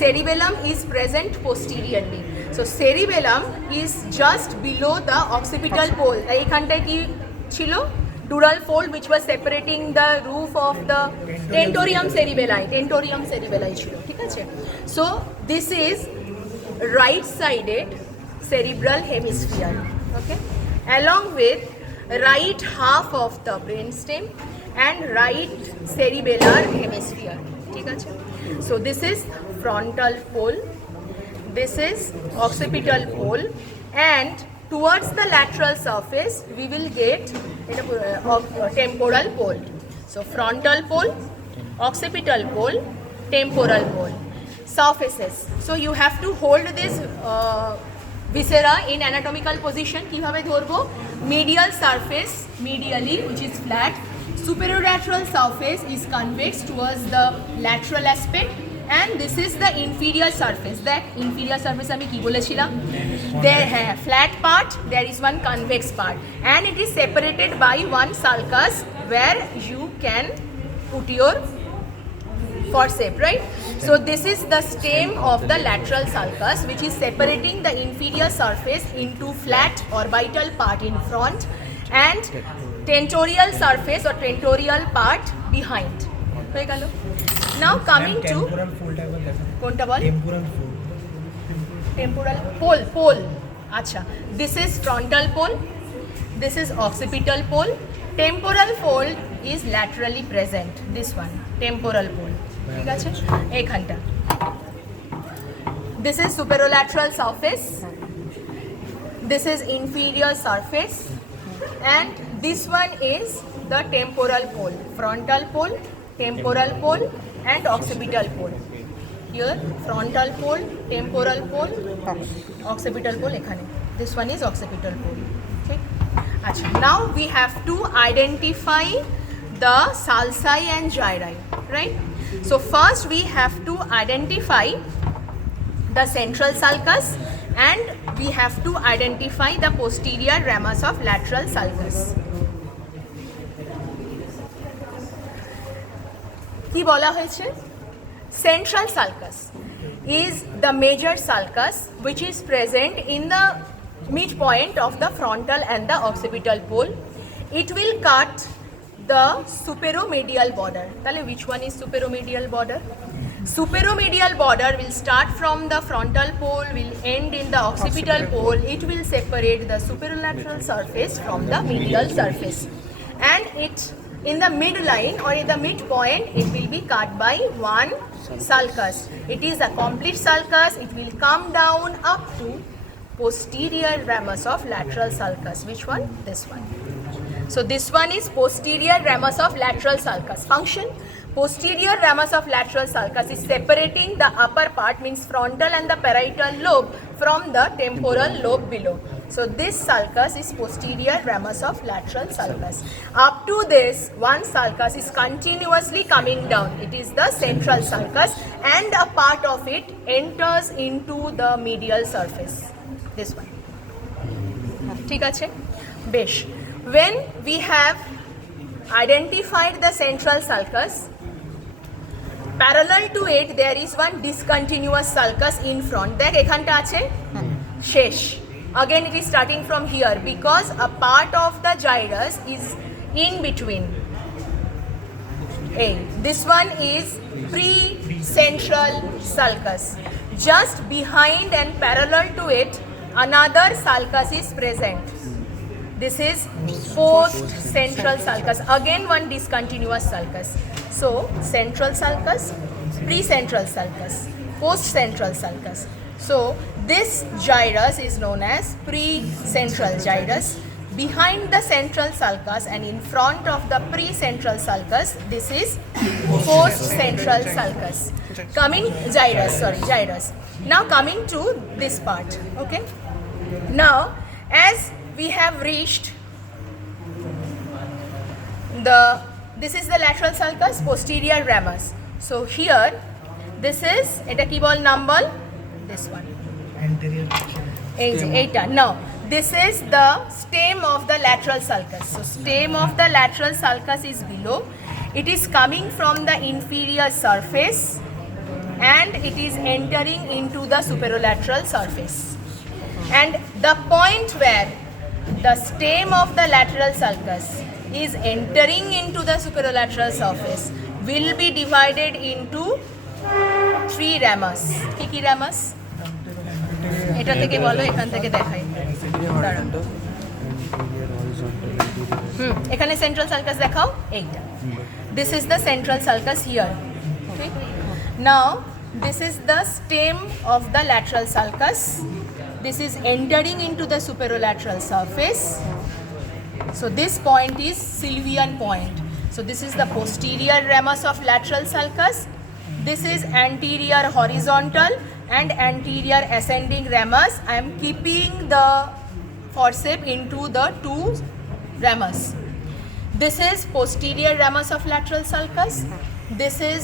cerebellum is present posteriorly. So cerebellum is just below the occipital pole. এইখানটায় কি ছিল? Dural fold which was separating the roof of the tentorium cerebelli ছিল, ঠিক আছে? So this is right sided cerebral hemisphere, okay, along with right half of the brainstem and right cerebellar hemisphere, ঠিক আছে? So this is frontal pole, this is occipital pole, and towards the lateral surface we will get temporal pole. So frontal pole, occipital pole, temporal pole. Surfaces. So you have to hold this viscera in anatomical position. কিভাবে ধরবো? Medial surface medially, which is flat. Superolateral surface is convex towards the lateral aspect, and this is the inferior surface. That inferior surface আমি কি বলেছিলাম? There flat part, there is one convex part, and it is separated by one sulcus where you can put your forceps, right? So this is the stem of the lateral sulcus, which is separating the inferior surface into flat orbital part in front and tentorial surface or tentorial part behind. হয়ে গেল? Now coming to কোনটা বল? Temporal pole. আচ্ছা, this is frontal pole, this is occipital pole. Temporal pole is laterally present. This one, temporal pole. ঠিক আছে? এইখানটা. This is superolateral surface. This is inferior surface, and this one is the temporal pole. Frontal pole, temporal pole, and occipital pole. Here, frontal pole, temporal pole, occipital pole. এখানে. This one is occipital pole. Okay. আচ্ছা. Now we have to identify the sulci and gyri, right? So first we have to identify the central sulcus, and we have to identify the posterior ramus of lateral sulcus. কি বলা হয়েছে? Central sulcus is the major sulcus which is present in the midpoint of the frontal and the occipital pole. It will cut the superomedial border. তাহলে which one is superomedial border? Superomedial border will start from the frontal pole, will end in the occipital pole. It will separate the superolateral surface from the medial surface, and it in the midline or in the midpoint it will be cut by one sulcus. It is a complete sulcus. It will come down up to posterior ramus of lateral sulcus. Which one? This one. So this one is posterior ramus of lateral sulcus. Function: posterior ramus of lateral sulcus is separating the upper part, means frontal and the parietal lobe, from the temporal lobe below. So this sulcus is posterior ramus of lateral sulcus. Up to this, one sulcus is continuously coming down. It is the central sulcus, and a part of it enters into the medial surface. This one. ঠিক আছে? বেশ. When we have identified the central sulcus, parallel to it there is one discontinuous sulcus in front. দেখ এখানটা আছে শেষ. Again it is starting from here because a part of the gyrus is in between. This one is pre-central sulcus. Just behind and parallel to it another sulcus is present. This is post-central sulcus. Again one discontinuous sulcus. So central sulcus, pre-central sulcus, post-central sulcus. So this gyrus is known as pre-central gyrus. Behind the central sulcus and in front of the pre-central sulcus, this is post-central sulcus. Coming gyrus. Now coming to this part. Okay. Now as we have reached this is the lateral sulcus, posterior ramus. So here this is এটা কি বল নাম বল? This one. Anterior. এইটা. Now this is the stem of the lateral sulcus. So stem of the lateral sulcus is below. It is coming from the inferior surface and it is entering into the superolateral surface. And the point where the stem of the lateral sulcus is entering into the superolateral surface will be divided into 3 ramus. কি ramus? এটা থেকে বলো, এখান থেকে দেখাই। এখানে central sulcus দেখাও, এইটা। This is the central sulcus here. Okay? Now this is the stem of the lateral sulcus. This is entering into the superolateral surface. So this point is Sylvian point. So this is the posterior ramus of lateral sulcus. This is anterior horizontal and anterior ascending ramus. I am keeping the forceps into the 2 ramus. This is posterior ramus of lateral sulcus. This is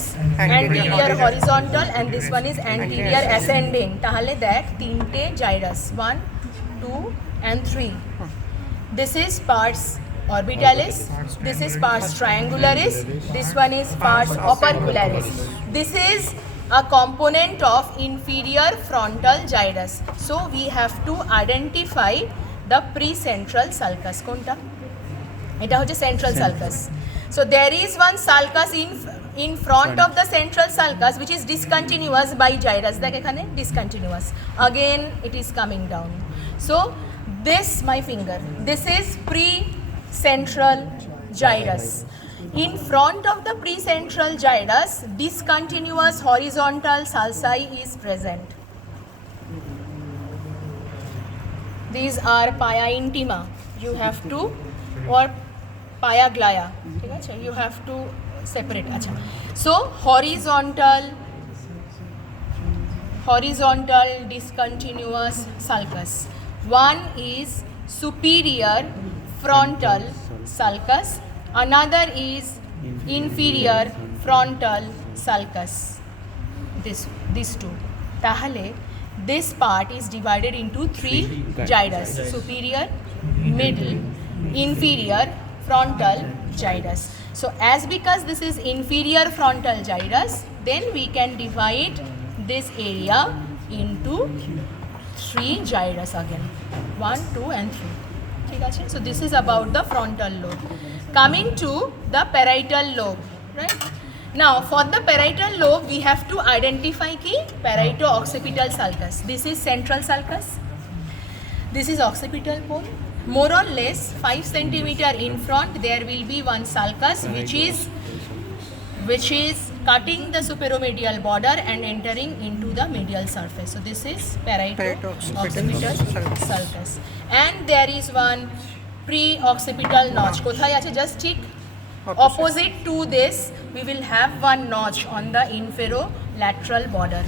anterior horizontal and this one is anterior ascending. তাহলে দেখ 3টে gyrus, 1, 2 and 3. This is pars orbitalis, this is pars triangularis, this one is pars opercularis. This is a component of inferior frontal gyrus. So we have to identify the precentral sulcus. কোনটা? এটা হচ্ছে central sulcus. So there is one sulcus in front of the central sulcus which is discontinuous by gyrus. দেখ এখানে discontinuous. Again it is coming down. So this, my finger, this is precentral gyrus. In front of the precentral gyrus, discontinuous horizontal sulci is present. These are pia intima. You have to, or pia glya. ঠিক আছে? You have to separate. আচ্ছা. So horizontal discontinuous sulcus. One is superior frontal sulcus, another is inferior frontal sulcus. These two. তাহলে this part is divided into 3 gyrus: superior, middle, inferior frontal gyrus. So as because this is inferior frontal gyrus, then we can divide this area into 3 gyrus again, 1, 2 and 3. ঠিক আছে? So this is about the frontal lobe. Coming to the parietal lobe, right? Now for the parietal lobe we have to identify ki parieto-occipital sulcus. This is central sulcus, this is occipital pole. More or less 5 centimeter in front there will be one sulcus which is cutting the superomedial border and entering into the medial surface. So this is parieto-occipital sulcus. And there is one pre-occipital notch. কোথায় আছে? Just ঠিক opposite to this we will have one notch on the inferolateral border.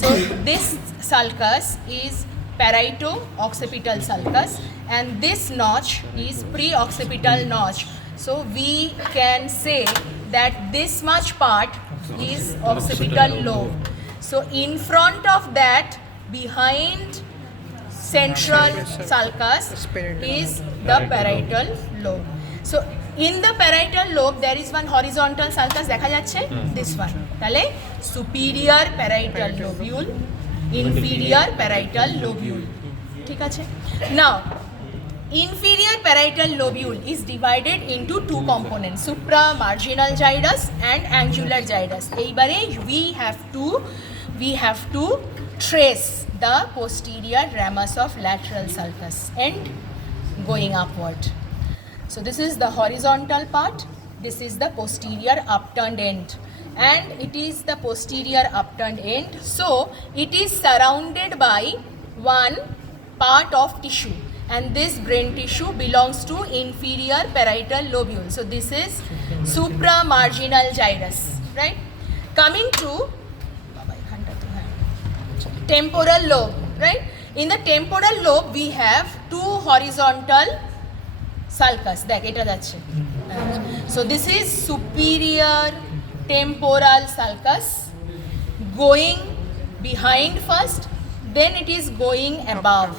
So this sulcus is parieto-occipital sulcus and this notch is pre-occipital notch. So we can say that this much part is occipital lobe. So in front of that, behind central sulcus is the parietal lobe. So in the parietal lobe there is one horizontal sulcus, দেখা যাচ্ছে, this one. তাহলে superior parietal lobule, inferior parietal lobule. ঠিক আছে? Now inferior parietal lobule is divided into 2 components: supramarginal gyrus and angular gyrus. এইবারে we have to trace the posterior ramus of lateral sulcus and going upward. So this is the horizontal part, this is the posterior upturned end, and it is the posterior upturned end. So it is surrounded by one part of tissue, and this brain tissue belongs to inferior parietal lobule. So this is supramarginal gyrus, right? Coming to temporal lobe, right? In the temporal lobe we have 2 horizontal sulcus. দেখ এটা যাচ্ছে. So this is superior temporal sulcus going behind first, then it is going above.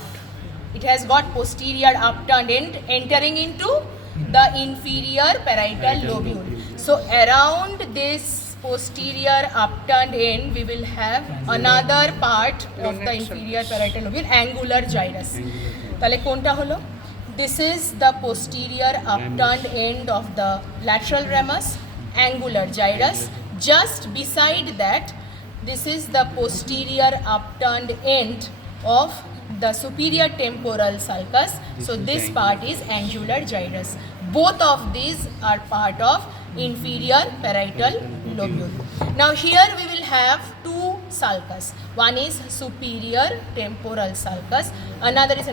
It has got posterior upturned end entering into the inferior parietal lobule. So around this posterior upturned end, we will have another part of the inferior parietal lobule, angular gyrus. তাহলে কোনটা হলো? This is the posterior upturned end of the lateral ramus, angular gyrus. Just beside that, this is the posterior upturned end of the superior temporal sulcus. So this part is angular gyrus. Both of these are part of inferior parietal lobule. Now here we will have two sulcus. One is superior temporal sulcus, another is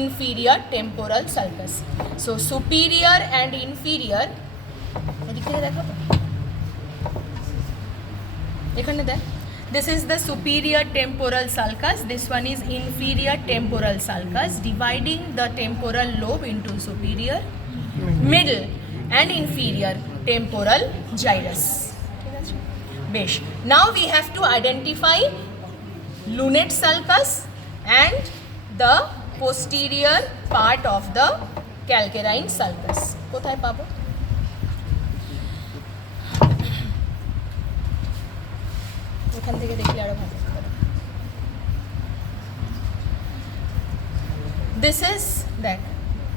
inferior temporal sulcus. So superior and inferior, this is the superior temporal sulcus, this one is inferior temporal sulcus, dividing the temporal lobe into superior, middle and inferior temporal gyrus. Besh. Now we have to identify lunate sulcus and the posterior part of the calcarine sulcus. কোথায় পাবো? এখান থেকে দেখলে আরো ভালো হবে।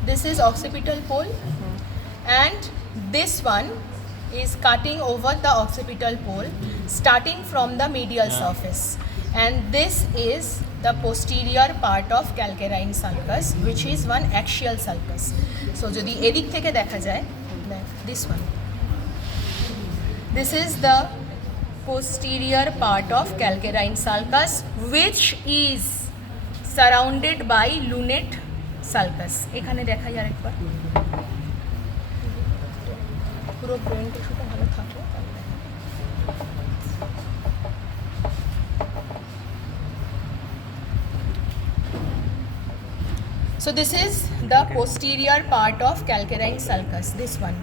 This is occipital pole and this one is cutting over the occipital pole starting from the medial surface, and this is the posterior part of calcarine sulcus, which is one axial sulcus. So যদি এদিক থেকে দেখা যায়, this one, this is the posterior part of calcarine sulcus, which is surrounded by lunate sulcus. এখানে দেখাই আরেকবার, পুরো ব্রেনটা শুধু ভালো থাকে। So this is the posterior part of calcarine sulcus, this one,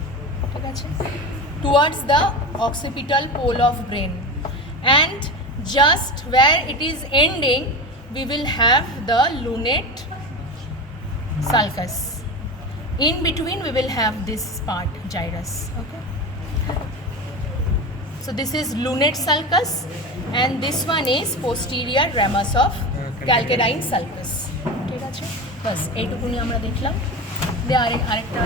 ঠিক আছে, towards the occipital pole of brain, and just where it is ending we will have the lunate sulcus. In between we will have this part, gyrus. Okay, so this is lunate sulcus and this one is posterior ramus of calcarine sulcus. ঠিক আছে, বাস এইটুকুনি আমরা দেখলাম। আরেকটা